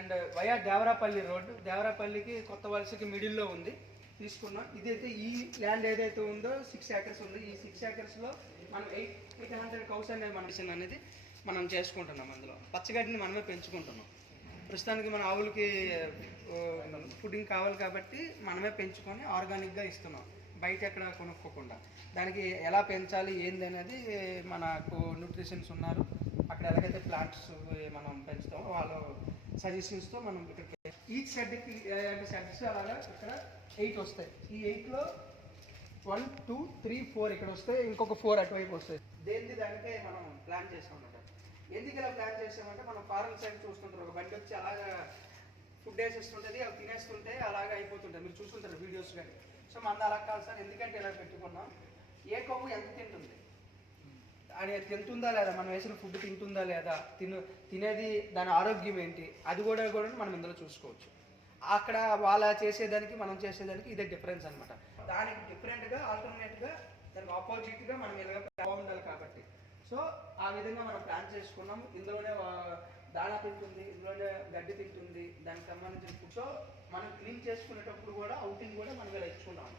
And via Devarapalli road, దేవరాపల్లికి కొత్త వలసకి మిడిల్లో ఉంది తీసుకున్నాం. ఇదైతే ఈ ల్యాండ్ ఏదైతే ఉందో 6 acres ఉంది. ఈ 6 acresలో మనం 800 కౌస్ అనేది అనేది మనం చేసుకుంటున్నాం. అందులో పచ్చగడ్డిని మనమే పెంచుకుంటున్నాం. ప్రస్తుతానికి మన ఆవులకి ఫుడ్డింగ్ కావాలి కాబట్టి మనమే పెంచుకొని ఆర్గానిక్గా ఇస్తున్నాం, బయట ఎక్కడ కొనుక్కోకుండా. దానికి ఎలా పెంచాలి ఏంది అనేది మనకు న్యూట్రిషన్స్ ఉన్నారు అక్కడ, ఎలాగైతే ప్లాంట్స్ మనం పెంచుతామో వాళ్ళ సజెషన్స్తో మనం ఇక్కడ ఈచ్ షెడ్కి షెడ్స్ అలాగా ఇక్కడ 8 వస్తాయి. ఈ 8లో 1 2 3 4 ఇక్కడ వస్తాయి, ఇంకొక 4 అటువైపు వస్తాయి. దేనికి దానికే మనం ప్లాన్ చేసామన్నమాట. ఎందుకు ఇలా ప్లాన్ చేసామంటే మనం ఫారెన్ సైడ్ చూస్తుంటారు, ఒక బండి వచ్చి అలాగా ఫుడ్ వేసేస్తుంటుంది, అవి తినేస్తుంటే అలాగే అయిపోతుంటాయి, మీరు చూస్తుంటారు వీడియోస్ కానీ. సో మన అలా కాదు సార్, ఎందుకంటే ఇలా పెట్టుకున్నాం, ఏ కొవ్వు ఎంత తింటుంది అని తింటుందా లేదా, మనం వేసిన ఫుడ్ తింటుందా లేదా, తినేది దాని ఆరోగ్యం ఏంటి, అది కూడా మనం ఇందులో చూసుకోవచ్చు. అక్కడ వాళ్ళ చేసేదానికి మనం చేసేదానికి ఇదే డిఫరెన్స్ అనమాట. దానికి డిఫరెంట్గా ఆల్టర్నేట్గా దానికి ఆపోజిట్గా మనం ఇలాగ బాగుండాలి కాబట్టి సో ఆ విధంగా మనం ప్లాన్ చేసుకున్నాం. ఇందులోనే దాణా తింటుంది, ఇందులోనే గడ్డి తింటుంది, దానికి సంబంధించిన ఫుడ్. సో మనం క్లీన్ చేసుకునేటప్పుడు కూడా అవుటింగ్ కూడా మనం ఇలా ఇచ్చుకున్నాం.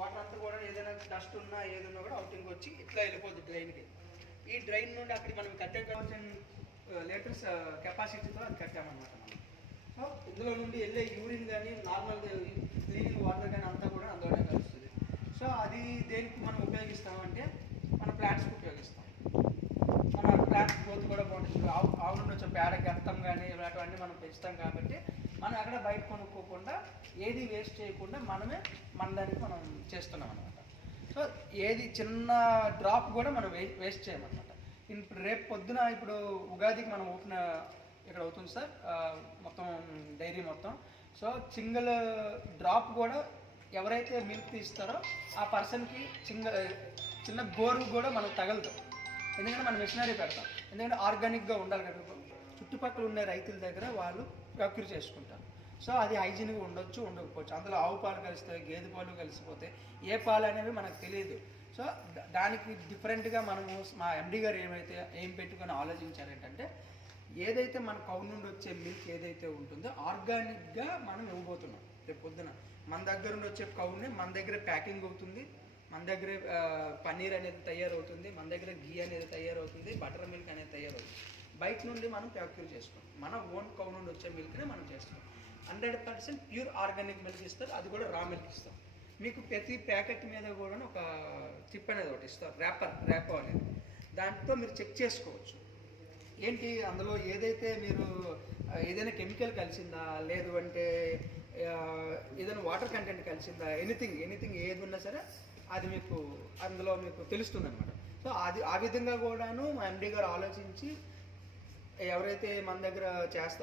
వాటర్ అంతా కూడా ఏదైనా డస్ట్ ఉన్నా ఏదైనా కూడా అవుటింగ్ వచ్చి ఇట్లా వెళ్ళిపోద్ది డ్రైన్కి. ఈ డ్రైన్ నుండి అక్కడికి మనం కట్టే 1000 లీటర్స్ కెపాసిటీతో అది కట్టామన్నమాట మనం. సో ఇందులో నుండి వెళ్ళే యూరిన్ కానీ నార్మల్ క్లీనింగ్ వాటర్ కానీ అంతా కూడా అందులోనే కలుస్తుంది. సో అది దేనికి మనం ఉపయోగిస్తామంటే మన ప్లాంట్స్కి ఉపయోగిస్తాం. మన ప్లాంట్స్ గ్రోత్ కూడా బాగుంటుంది. ఆవు నుండి వచ్చే పేడ గత్తం కానీ ఇలాంటివన్నీ మనం పెంచుతాం కాబట్టి మనం అక్కడ బయట కొనుక్కోకుండా ఏది వేస్ట్ చేయకుండా మనమే మన దానికి మనం చేస్తున్నాం అనమాట. సో ఏది చిన్న డ్రాప్ కూడా మనం వేస్ట్ చేయమన్నమాట. ఇప్పుడు రేపు పొద్దున ఇప్పుడు ఉగాదికి మనం ఓపెన్ ఇక్కడ అవుతుంది సార్ మొత్తం డైరీ మొత్తం. సో సింగిల్ డ్రాప్ కూడా ఎవరైతే మిల్క్ తీస్తారో ఆ పర్సన్కి చిన్న గోరు కూడా మనకు తగలదు. ఎందుకంటే మనం మిషనరీ పెడతాం, ఎందుకంటే ఆర్గానిక్గా ఉండాలి కదా. చుట్టుపక్కల ఉన్న రైతుల దగ్గర వాళ్ళు ప్రొక్యూర్ చేసుకుంటారు. సో అది హైజీన్గా ఉండొచ్చు ఉండకపోవచ్చు. అందులో ఆవు పాలు కలిస్తాయి, గేదె పాలు కలిసిపోతే ఏ పాలు అనేవి మనకు తెలియదు. సో దానికి డిఫరెంట్గా మనము మా ఎండి గారు ఏం పెట్టుకొని ఆలోచించారంటే ఏదైతే మన కౌ నుండి వచ్చే మిల్క్ ఏదైతే ఉంటుందో ఆర్గానిక్గా మనం ఇవ్వబోతున్నాం. రేపు పొద్దున మన దగ్గర నుండి వచ్చే కౌని మన దగ్గర ప్యాకింగ్ అవుతుంది, మన దగ్గర పన్నీర్ అనేది తయారవుతుంది, మన దగ్గర ఘీ అనేది తయారవుతుంది, బటర్ మిల్క్ అనేది తయారవుతుంది. బయట నుండి మనం ప్రొక్యూర్ చేసుకోం, మన ఓన్ కౌ నుండి వచ్చే మిల్క్నే మనం చేస్తాం. 100% ప్యూర్ ఆర్గానిక్ మిల్క్ ఇస్తారు, అది కూడా రా మిల్క్ ఇస్తాం. మీకు ప్రతి ప్యాకెట్ మీద కూడా ఒక చిప్ అనేది ఒకటి ఇస్తారు, ర్యాపో అనేది. దాంట్లో మీరు చెక్ చేసుకోవచ్చు ఏంటి అందులో ఏదైతే మీరు ఏదైనా కెమికల్ కలిసిందా లేదు అంటే ఏదైనా వాటర్ కంటెంట్ కలిసిందా, ఎనీథింగ్ ఏది ఉన్నా సరే అది మీకు అందులో మీకు తెలుస్తుంది అనమాట. సో అది ఆ విధంగా కూడాను మా ఎండి గారు ఆలోచించి ఎవరైతే మన దగ్గర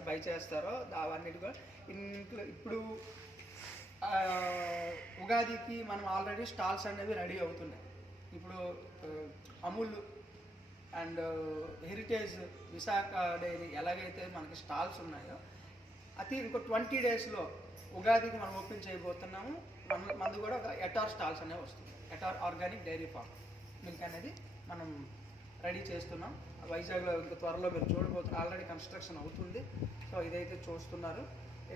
బై చేస్తారో అవన్నిటి కూడా ఇంట్లో ఇప్పుడు ఉగాదికి మనం ఆల్రెడీ స్టాల్స్ అనేవి రెడీ అవుతున్నాయి. ఇప్పుడు అమూల్ అండ్ హెరిటేజ్ విశాఖ డైరీ ఎలాగైతే మనకి స్టాల్స్ ఉన్నాయో అది ఇంకో 20 daysలో ఉగాదికి మనం ఓపెన్ చేయబోతున్నాము. మనది కూడా ఒక ఎటార్ స్టాల్స్ అనేవి వస్తుంది. ఎటార్ ఆర్గానిక్ డైరీ ఫార్మ్ మిల్క్ అనేది మనం రెడీ చేస్తున్నాం. వైజాగ్లో ఇంకా త్వరలో మీరు చూడబోతున్నారు, ఆల్రెడీ కన్స్ట్రక్షన్ అవుతుంది. సో ఇదైతే చూస్తున్నారు.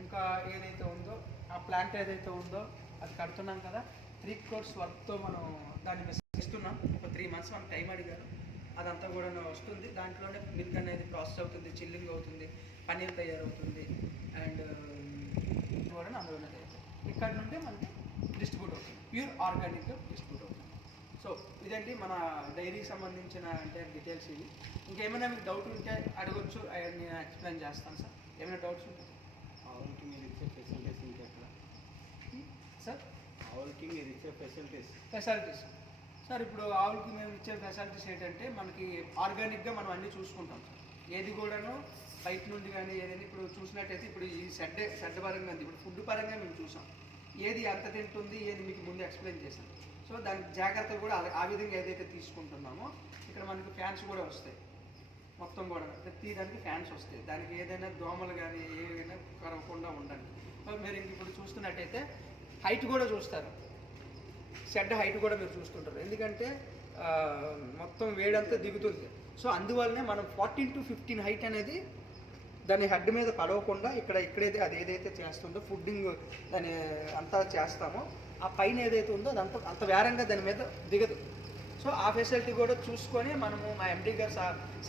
ఇంకా ఏదైతే ఉందో ఆ ప్లాంట్ ఏదైతే ఉందో అది కడుతున్నాం కదా, 3 crores వర్క్తో మనం దాన్ని ఇస్తున్నాం. ఒక 3 months మనం టైం అడిగారు, అదంతా కూడా వస్తుంది. దాంట్లోనే మిల్క్ అనేది ప్రాసెస్ అవుతుంది, చిల్లింగ్ అవుతుంది, పన్నీర్ తయారవుతుంది అండ్ కూడా అందులోనే ఇక్కడ నుండి మనకి డిస్ట్రిబ్యూట్ అవుతుంది, ప్యూర్ ఆర్గానిక్గా డిస్ట్రిబ్యూట్ అవుతుంది. సో ఇదండి మన డైరీకి సంబంధించిన అంటే డీటెయిల్స్ ఇవి. ఇంకేమైనా మీకు డౌట్ ఉంటే అడగొచ్చు, నేను ఎక్స్ప్లెయిన్ చేస్తాను సార్. ఏమైనా డౌట్స్ ఉంటే ఆవులకి మీరు ఇచ్చే ఫెసిలిటీస్ ఇంకెక్కడ సార్? ఆవులకి మీరు ఇచ్చే ఫెసిలిటీస్ సార్ ఇప్పుడు ఆవులకి మేము ఇచ్చే ఫెసిలిటీస్ ఏంటంటే మనకి ఆర్గానిక్గా మనం అన్నీ చూసుకుంటాం సార్. ఏది కూడాను బయట నుండి కానీ ఏదైనా ఇప్పుడు చూసినట్టయితే ఇప్పుడు ఈ షెడ్ పరంగా ఇప్పుడు ఫుడ్ పరంగా మేము చూసాం, ఏది ఎంత తింటుంది ఏది మీకు ముందు ఎక్స్ప్లెయిన్ చేసాం. సో దానికి జాగ్రత్తలు కూడా ఆ విధంగా ఏదైతే తీసుకుంటున్నామో ఇక్కడ మనకి ఫ్యాన్స్ కూడా వస్తాయి, మొత్తం కూడా ప్రతి దానికి ఫ్యాన్స్ వస్తాయి. దానికి ఏదైనా దోమలు కానీ ఏదైనా కరవకుండా ఉండండి. మీరు ఇంక ఇప్పుడు చూస్తున్నట్టయితే హైట్ కూడా చూస్తారు, షెడ్ హైట్ కూడా మీరు చూస్తుంటారు, ఎందుకంటే మొత్తం వేడంతా దిగుతుంది. సో అందువల్లనే మనం 14 to 15 హైట్ అనేది దాని హెడ్ మీద పడవకుండా ఇక్కడైతే అది ఏదైతే చేస్తుందో ఫుడ్డింగ్ దాని అంతా చేస్తామో ఆ పైన ఏదైతే ఉందో అదంతా అంత వేరంగా దాని మీద దిగదు. సో ఆ ఫెసిలిటీ కూడా చూసుకొని మనము మా ఎండి గారి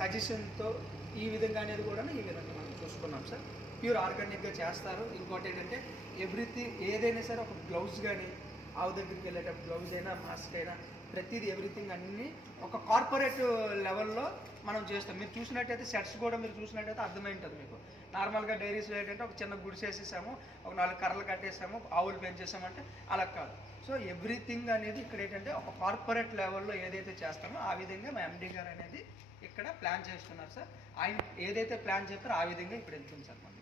సజెషన్తో ఈ విధంగా అనేది కూడా ఈ విధంగా మనం చూసుకున్నాం సార్. ప్యూర్ ఆర్గానిక్గా చేస్తారు. ఇంకోటి ఏంటంటే ఎవ్రీథింగ్ ఏదైనా సరే ఒక గ్లౌజ్ కానీ ఆవు దగ్గరికి వెళ్ళేటప్పుడు గ్లౌజ్ అయినా మాస్క్ అయినా ప్రతిదీ ఎవ్రీథింగ్ అన్నీ ఒక కార్పొరేట్ లెవెల్లో మనం చేస్తాం. మీరు చూసినట్టయితే సెట్స్ కూడా మీరు చూసినట్టయితే అర్థమై ఉంటుంది మీకు. నార్మల్గా డైరీస్లో ఏంటంటే ఒక చిన్న గుడిసేసేసాము, ఒక 4 కర్రలు కట్టేసాము, ఆవులు పెంచేసామంటే అలా కాదు. సో ఎవ్రీథింగ్ అనేది ఇక్కడ ఏంటంటే ఒక కార్పొరేట్ లెవెల్లో ఏదైతే చేస్తామో ఆ విధంగా మా ఎండి గారు అనేది ఇక్కడ ప్లాన్ చేస్తున్నారు సార్. ఆయన ఏదైతే ప్లాన్ చెప్పారో ఆ విధంగా ఇప్పుడు వెళ్తుంది సార్ మనం.